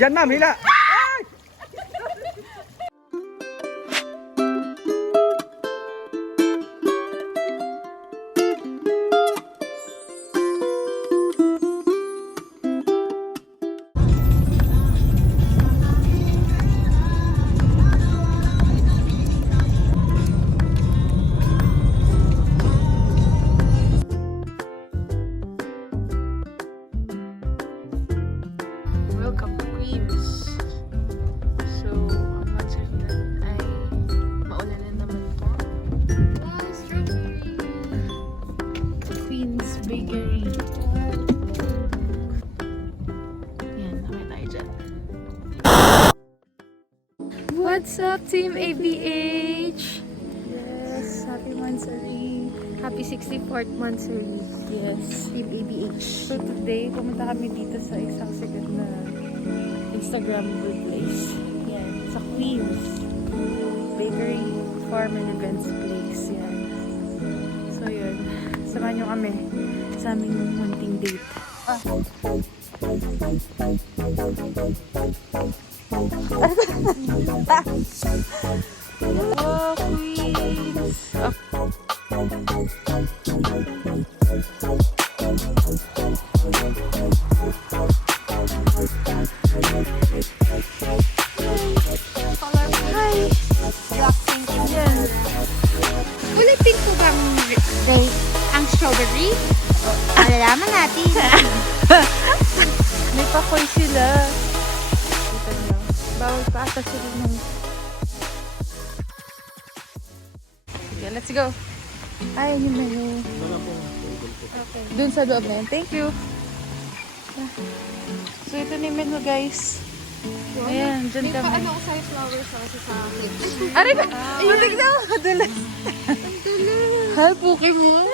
Diyan ma'am, hila. Welcome to Queens. So, ang monster namin ay maulan na naman po. Wow, strawberry! Queens Bakery. Yan, nakita tayo dyan. What's up, Team ABH? Yes, happy Mansari. Happy 64th monthsary. Yes, Team ABH. So today, pumunta kami dito sa isang sikat na Instagrammable place. Yan, sa Queens Bakery Farm and Events Place. Yan. So yun, samahan nyo kami sa aming munting date. Oh, Queens! Hi! Blackpink. Yan. Kulay pink po bang ang strawberry? Malalaman natin. May pakoy sila. Kita nyo. Bawal pa ata sila nung... Sige, let's go. Ay, yung menu. Okay. Dun sa loob na yun. Thank you. So, ito na yung menu, guys. Ayan, dyan kami. Ano ko sa'yo flowers kasi sa clips? Aray ba? Butik na ako. Dulas. Hi, Pokemon.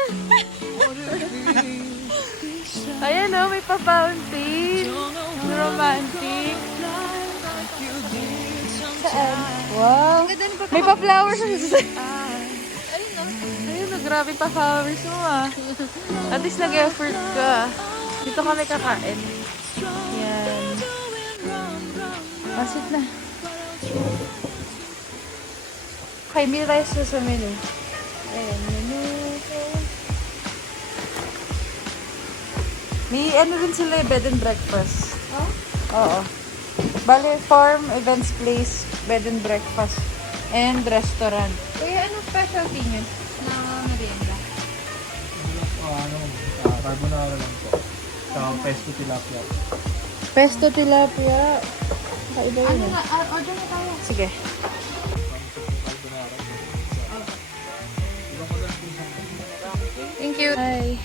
Ayan o, may pa-fountain. Romantic. Saan? Wow. May pa-flowers. Ayun o, grabe pa-flowers mo ah. At least nag-effort ka. Dito kami kakain. Yan. Pasit na. Okay, meal tayo sa menu. Ayan, menu. May ano rin sila bed and breakfast. Oh? Oo. Bale, farm, events place, bed and breakfast, and restaurant. Kuya, anong specialty niyo na merienda? Carbonara lang po. Sa pesto tilapia. Pesto tilapia. Kakaiba yun Ano eh. na? Order na tayo. Sige. Thank you. Hi.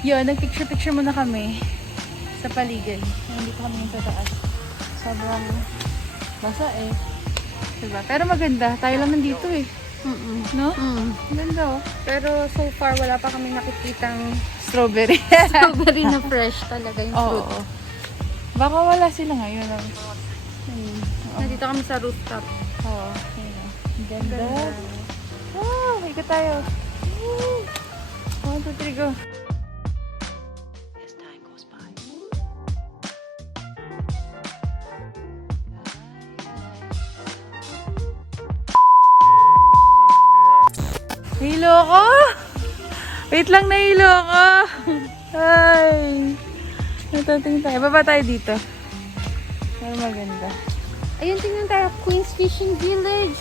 Yun, nag-picture-picture muna kami sa paligid. Hindi pa kami sa taas. Sobrang basa eh. Diba? Pero maganda. Tayo lang nandito eh. No? Maganda oh. Pero so far, wala pa kami nakikitang Strawberry. strawberry na fresh talaga yung fruit. Oo. Baka wala sila ngayon. Oh. Nandito kami sa rooftop. Oo. Ayun oh. Ang ganda. Oh, ikot tayo. 1, 2, 3, go. Nahilo ko! Wait lang, nahilo ko! Ay! Natating tayo. Baba tayo dito. Pero maganda. Ayun, tingnan tayo. Queen's Fishing Village.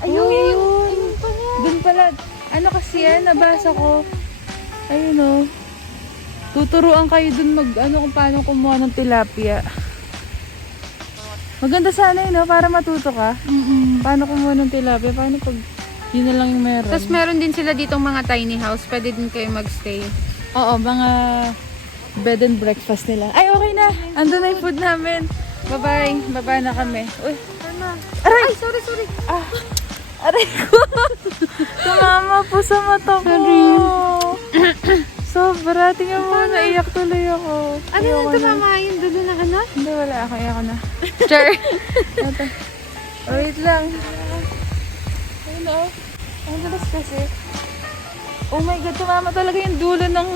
Ayun! Ayun! Ayun pala. Doon pala. Ano kasi yan? Nabasa ko. Ayun o. Tuturuan kayo dun kung paano kumuha ng tilapia. Maganda sana yun, no? Para matuto ka. Paano kumuha ng tilapia? Paano pag yun na lang yung meron? Tapos meron din sila ditong mga tiny house. Pwede din kayo magstay. Oo, mga bed and breakfast nila. Ay, okay na. Andun na yung food namin. Bye-bye. Baba na kami. Uy. Aray! Ay, sorry. Ah, aray ko. Tumama po sa mata ko. Sobra. Tingnan mo, naiyak tuloy ako. Ano Ayoko yung na. tumama yung dulo ng ano? Hindi, wala ako. Ayoko na. Char. Ito. Oh, wait lang. Ayun o. Ang dalas kasi. Oh my God, tumama talaga yung dulo ng...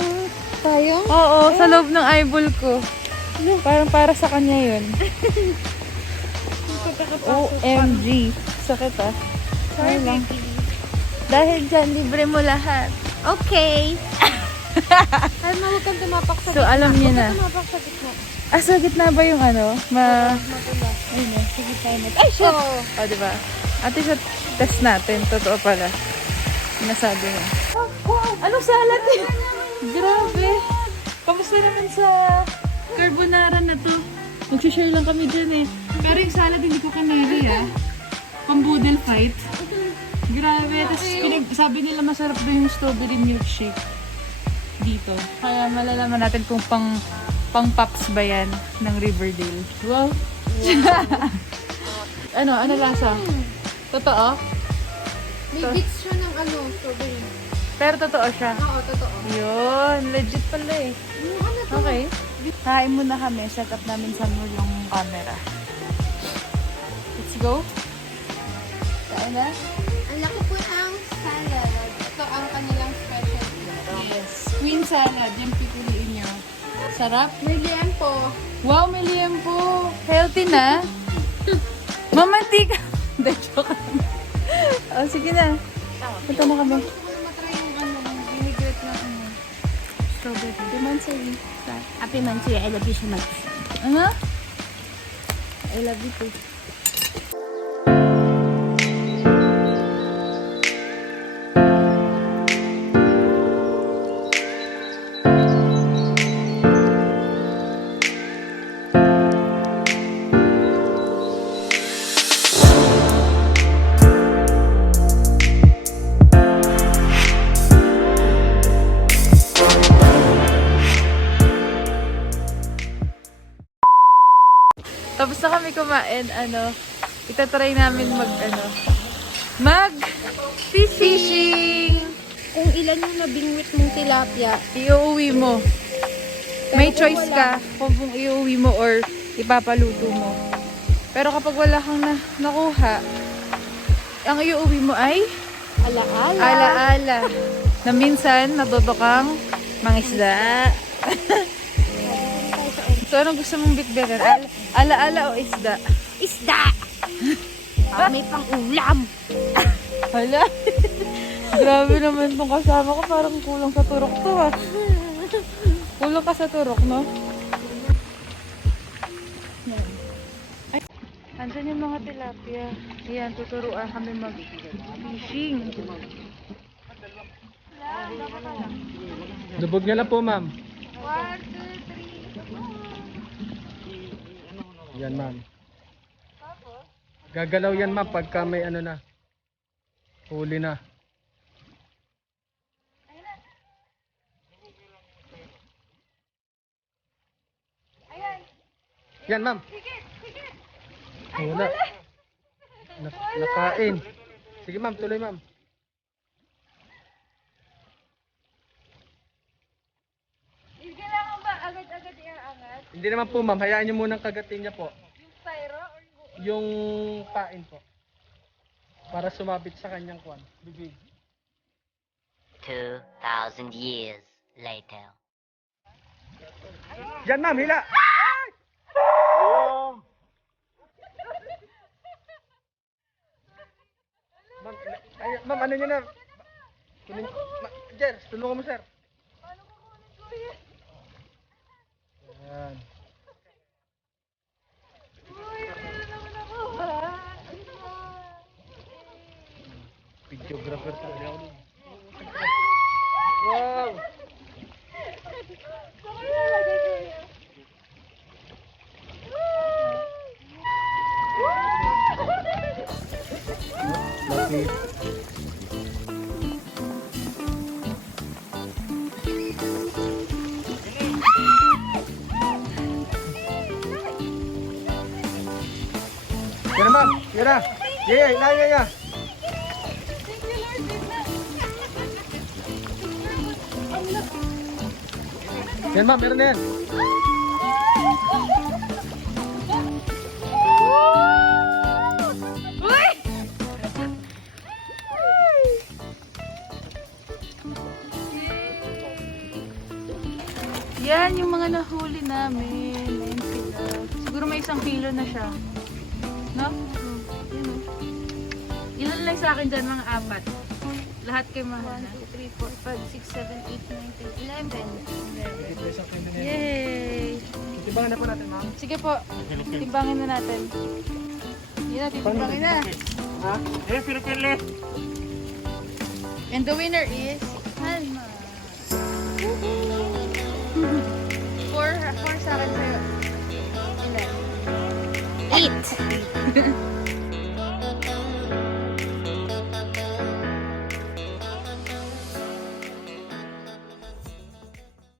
Tayo? Oo, sa loob ng eyeball ko. Parang para sa kanya yun. OMG. Sakit ah. Sorry lang. Dahil dyan, libre mo lahat. Okay. Alam mo, huwag kang tumapak sa So, alam niyo na. tumapak sa gitna. Ah, sa gitna ba yung ano? Matula. Ayun na, sige tayo mag... Ay, shit! O, diba? Ate, sa test natin. Totoo pala. Sinasabi niya. Anong salad eh? Grabe. Kamusta naman sa carbonara na to? Magsishare lang kami dyan eh. Pero yung salad hindi ko kanari ah. Pang-boodle fight. Grabe. Tapos sabi nila masarap daw yung strawberry milkshake dito. Kaya malalaman natin kung pang pops ba yan ng Riverdale. Wow. Ano lasa? Totoo? May bits siya ng strawberry. Pero totoo siya. Oo, totoo. Yun, legit pala eh. Ano to? Okay. Kain muna kami. Set up namin sa mo yung camera. Let's go. Kain na? Ang laki po ng salad. Ito ang kanilang specialty. Yes. Queen salad. Yan pipiliin nyo. Sarap. May liempo. Wow, may liempo. Healthy na. Mamantika. Hindi, joke lang. Oh, sige na. Punta na kami. Gusto ko na matry yung vinaigrette na Strawberry. Happy Mansuri. Happy Mansuri. I love you so much. Ano? I love you too. Tapos na kami kumain, itatry namin mag fishing! Kung ilan yung nabingwit mong tilapia, Iuuwi mo. May Pero kung choice wala- ka kung iuuwi mo or ipapaluto mo. Pero kapag wala kang nakuha, ang iuuwi mo ay alaala. alaala. Na minsan, natuto kang mangisda. So, anong gusto mong bitbitin? Alaala o isda? Isda! May pang-ulam. Hala. Grabe naman itong kasama ko. Parang kulang sa turok to ha. Kulang ka sa turok, no? Yan. Ay, andyan yung mga tilapia. Ayan, tuturuan kami mag-fishing. Lubog niya lang po, ma'am. 1, 2, 3. Yan, ma'am. Gagalaw yan, ma'am, pagka may na. Huli na. Yan, ma'am. Wala. Nakain. Sige, ma'am. Tuloy, ma'am. Kailangan ba agad-agad iaangat? Hindi naman po, ma'am. Hayaan niyo munang kagatin niya po. Yung styro or Yung pain po. Para sumabit sa kanyang kwan. Bibig. 2,000 years later. Yan, ma'am. Hila. Ma'am, ma'am, ano nyo na? Jer, tulungan mo, sir. Yan. Videographer talaga ako dun. Wow! Lovely. Yan na, ma'am. Yan na. Yeah. Yan, ma'am. Meron na yan. Yan yung mga nahuli namin. isang kilo na siya. No? Yun, oh. Ilan lang sa akin dyan, mga 4. Lahat kayo mahal. 1, 2, 3, 4, 5, 6, 7, 8, 9, 10, 11. Ito isang kilo na yan. Yay! Tibangan na po natin, ma'am. Sige po, timbangin na natin. Yun na, titimbangin na. Ha? Eh, pili-pili. And the winner is Halma. 4 sa akin sa'yo. Ilan? 8.